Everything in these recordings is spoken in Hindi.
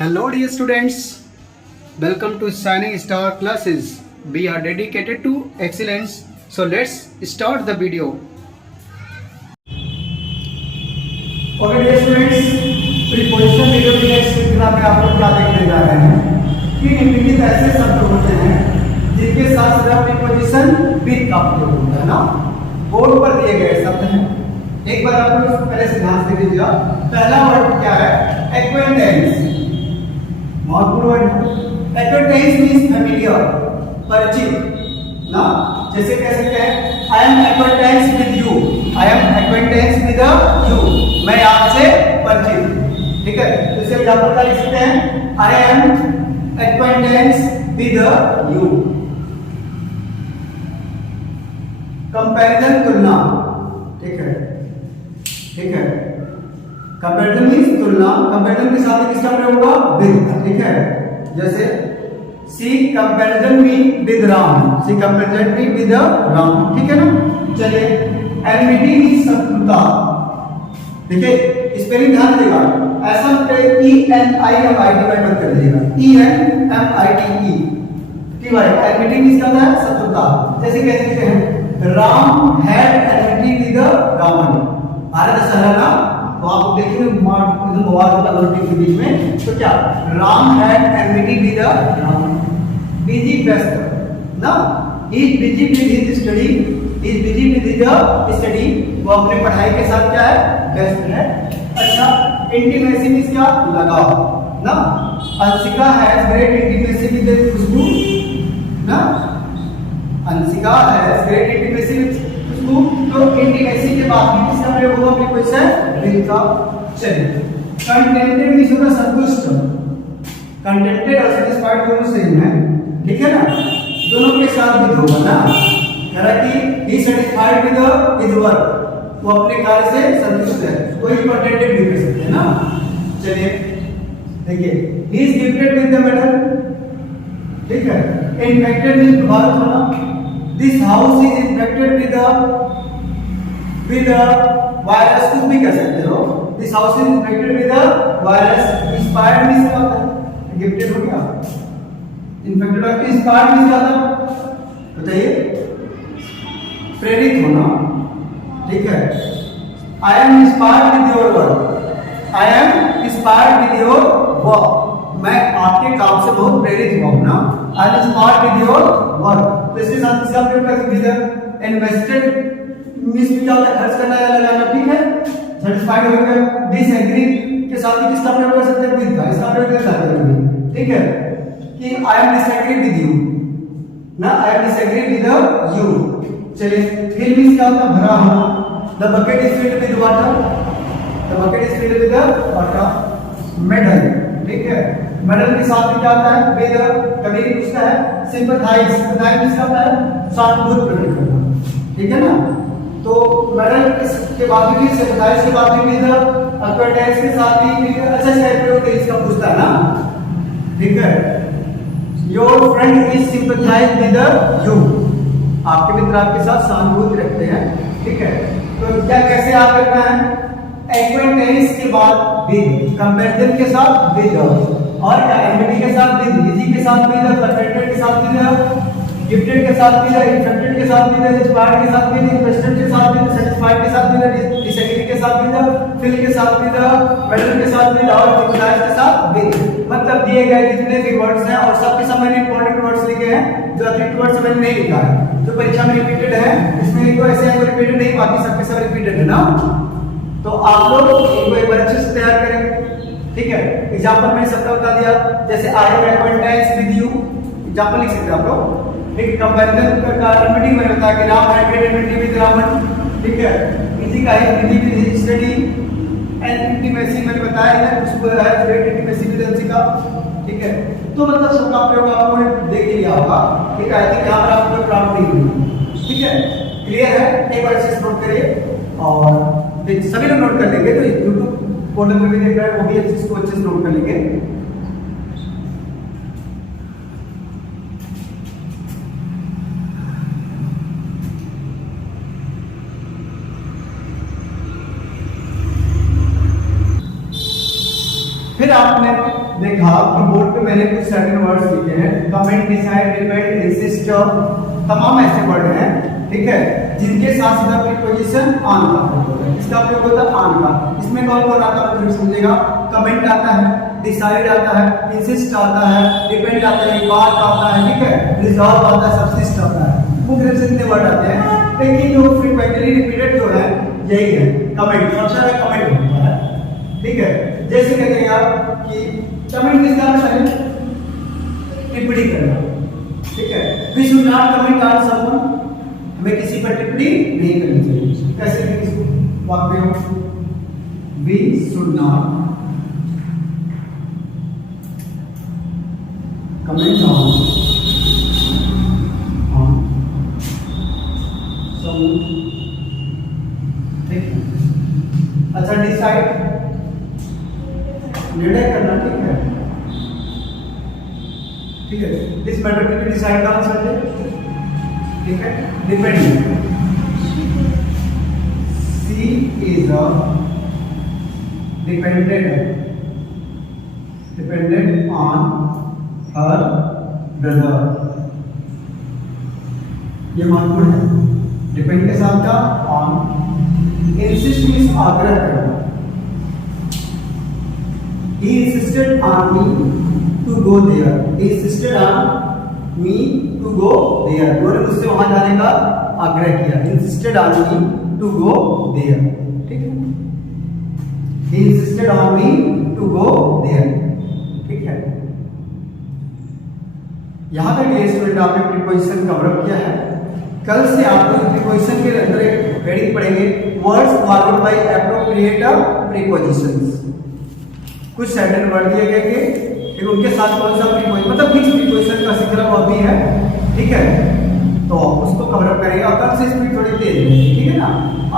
Hello dear students, welcome to Shining Star classes. We are dedicated to excellence. So let's start the video. Okay dear students, preposition video की नेक्स्ट श्रृंखला में आप लोग क्या देखने जा रहे हैं कि निम्नलिखित ऐसे शब्द होते हैं जिनके साथ सदा प्रीपोजिशन विद का प्रयोग होता है ना। बोर्ड पर दिए गए शब्द हैं, एक बार आप लोग पहले से ध्यान से लीजिएगा। पहला वर्ड क्या है? एक्वेंटेंस। महत्वपूर्ण वर्ड। एक्वेंटेंस मींस फैमिलियर, परिचित ना। जैसे कह सकते हैं I am acquaintance with you, I am acquaintance with you, मैं आपसे परिचित। ठीक है, तो इसे एग्जांपल का लिख सकते हैं I am acquaintance with you. Comparison, तुलना। ठीक है, ठीक है, कंपैरिजन मींस तुलना। कंपैरिजन के साथ किसका प्रयोग होगा? विद। ठीक है, जैसे see comparison me with Ram, see comparison me with Ram. ठीक है ना। चलिए, एनमिटी मींस शत्रुता। देखिए स्पेलिंग ध्यान देगा, ऐसा ENIMIT मत कर दीजिएगा, ENMITE। एनमिटी मींस क्या है? शत्रुता। जैसे कह सकते हैं Ram had enmity with Ravan. Bharat Dussehra ना, तो आप देखेंगे मोबाइल का लोटिंग के बीच में, तो क्या Ram had enmity with Ravan. Busy, व्यस्त ना, he is busy with his study, he is busy with his study, वो अपने पढ़ाई के साथ क्या है? व्यस्त है। अच्छा, इंटीमेसी मींस क्या? लगाव ना। Anshika has great intimacy with Khushboo ना, Anshika has great intimacy with Khushboo. तो इंटीमेसी के बाद भी किसका प्रयोग होगा? प्रीपोजिशन विद का। चलिए, कंटेंटेड मींस होगा संतुष्ट। कंटेंटेड और सैटिस्फाइड दोनों सेम है, ठीक है ना, दोनों के साथ विद होगा ना। ही सैटिस्फाइड विद हिज वर्क, वो अपने कार्य से संतुष्ट है, कोई कंटेंटेड भी कर सकते हैं ना। चलिए देखिए, he is gifted with the medal. ठीक है, इन्फेक्टेड मींस प्रभावित होना। This house is infected with virus, कुछ भी कह सकते हो। This house is infected with virus. Inspired means क्या होता है? गिफ्टेड हो गया, इन्फेक्टेड और इंस्पायर्ड मींस क्या होता है? बताइए, प्रेरित होना। ठीक है, I am inspired with your work, I am inspired with your work, मैं आपके काम से बहुत प्रेरित हुआ हूं ना। I am inspired with your work. तो इसके साथ इसका प्रयोग कर सकते हैं। इन्वेस्टेड मींस क्या होता है? खर्च करना या लगाना। ठीक है, सैटिस्फाइड हो गया। डिसएग्री के साथ भी किसका प्रयोग कर सकते हैं? विद का। इसका प्रयोग कर सकते हैं, ठीक है, कि I am disagree with you ना, I am disagree with you. चलिए, फिल मींस क्या होता है? भरा होना। The bucket is filled with water, the bucket is filled with water. Medal, ठीक है, मेडल के साथ में क्या होता है? विद। कभी पूछता है सिंपैथाइज, सिंपैथाइज मींस क्या होता है? सहानुभूति प्रकट करना। ठीक है ना, तो मेडल के बाद भी सिंपैथाइज के बाद भी विद, एक्वेंटेंस के साथ भी। अच्छा से प्रयोग इसका पूछता है ना। ठीक है, your friend is sympathise with you, आपके मित्र आपके साथ सहानुभूति रखते हैं। ठीक है, तो क्या कैसे याद रखना है? एक्वेंटेंस के बाद विद, कंपैरिजन के साथ विद, और क्या एनमिटी के साथ विद, बिजी के साथ विद, परफेक्टेड के साथ विद, गिफ्टेड के साथ विद, इन्फेक्टेड के साथ विद, इंस्पायर्ड के साथ विद, इन्वेस्टेड के साथ विद, सैटिस्फाइड के साथ विद, डिसएग्री के साथ विद, फिल के साथ विद, मेडल के साथ विद, और सिंपैथाइज के साथ विद। मतलब दिए गए जितने भी वर्ड्स हैं, और सबके सब मैंने इंपॉर्टेंट वर्ड्स लिखे हैं, जो अतिरिक्त वर्ड्स मैंने नहीं लिखा है, जो परीक्षा में रिपीटेड है। इसमें लिखो ऐसे है, रिपीटेड नहीं, बाकी सबके सब रिपीटेड है ना। तो आप लोग इनको एक बार अच्छे से तैयार करें। ठीक है, एग्जांपल मैंने सबका बता दिया। जैसे I am acquaintance with you, example लिख सकते हैं आप लोग। ठीक, कंपैरिजन का एनमिटी मैंने बताया कि Ram had great enmity with Ravan. ठीक है, इजी का है busy with his study. Intimacy मैंने बताया है, उसको है ग्रेट इंटीमेसी विद अंशिका। ठीक है, तो मतलब सबका प्रयोग आपको देख लिया होगा। ठीक है, आई थिंक यहां पर आपको प्राप्त नहीं हुई। ठीक है, क्लियर है? एक बार इसे नोट करिए, और सभी लोग नोट कर लेंगे, तो YouTube पोर्टल में भी देख रहे हैं, वो भी इसको अच्छे से नोट कर लेंगे। फिर आपने देखा कि बोर्ड पे मैंने कुछ सर्टेन वर्ड्स लिखे हैं, कमेंट, डिसाइड, डिपेंड, इंसिस्ट, तमाम ऐसे वर्ड हैं, ठीक है, जिनके साथ सीधा प्रीपोजिशन ऑन का प्रयोग होता है। इसका प्रयोग होता है ऑन का। इसमें कौन कौन आता है फिर समझेगा। कमेंट आता है, डिसाइड आता है, इंसिस्ट आता है, डिपेंड आता है, बात आता है, ठीक है, रिजॉल्व आता है, सब्सिस्ट आता है। मुख्य रूप से इतने वर्ड आते हैं, लेकिन जो फ्रीक्वेंटली रिपीटेड जो है यही है कमेंट। सबसे ज्यादा कमेंट होता है, ठीक है। जैसे कहेंगे आप कि कमेंट किसका आंसर है, टिप्पणी करना, ठीक है। We should not comment on someone, हमें किसी पर टिप्पणी नहीं करनी चाहिए। कैसे कि किसी वाक्य हो, we should not comment on someone, ठीक है। अच्छा, डिसाइड, निर्णय करना, ठीक है, ठीक है। This matter to be decide on Sunday, ठीक है। Depend, she is a dependent on her brother, ये महत्वपूर्ण है। डिपेंड के साथ का ऑन, इंसिस्ट मींस आग्रह करना। He insisted on me to go there. He insisted on me to go there. उन्होंने मुझसे वहां जाने का आग्रह किया। Insisted on me to go there. ठीक है। He insisted on me to go there. ठीक है। यहाँ तक ये स्टूडेंट आपने प्रीपोजिशन कवर अप किया है। कल से आप लोग प्रीपोजिशन के अंदर एक हेडिंग पढ़ेंगे, words followed by appropriate prepositions. कुछ सर्टेन वर्ड दिए गए कि फिर उनके साथ कौन सा प्रीपोजिशन, मतलब फिक्स प्रीपोजिशन का सीखना वो भी है, ठीक है। तो उसको कवर अप करेंगे और कल से स्पीड थोड़ी तेज है, ठीक है ना।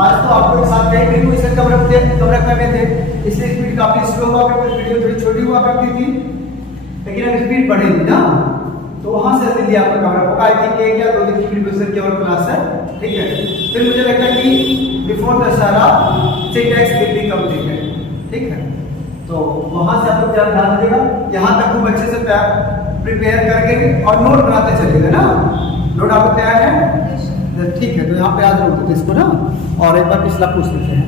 आज तो आपको एक साथ कई प्रीपोजिशन कवर अप करने थे, इसलिए स्पीड काफी स्लो हुआ करती, वीडियो थोड़ी छोटी हुआ करती थी, लेकिन अब स्पीड बढ़ेगी ना, तो वहां से जल्दी आपको कवर अप होगा। आई थिंक एक या दो दिन की प्रीपोजिशन की और क्लास है, ठीक है। फिर मुझे लगता है कि before Dussehra syntax will be completed, ठीक है। तो वहां से आपको ध्यान दीजिएगा, यहाँ तक खूब अच्छे से प्रिपेयर करके और नोट बनाते चलिएगा ना। नोट आपको तैयार है, ठीक है। तो यहाँ पे याद रखते थे इसको ना, और एक बार पिछला पूछ लेते हैं।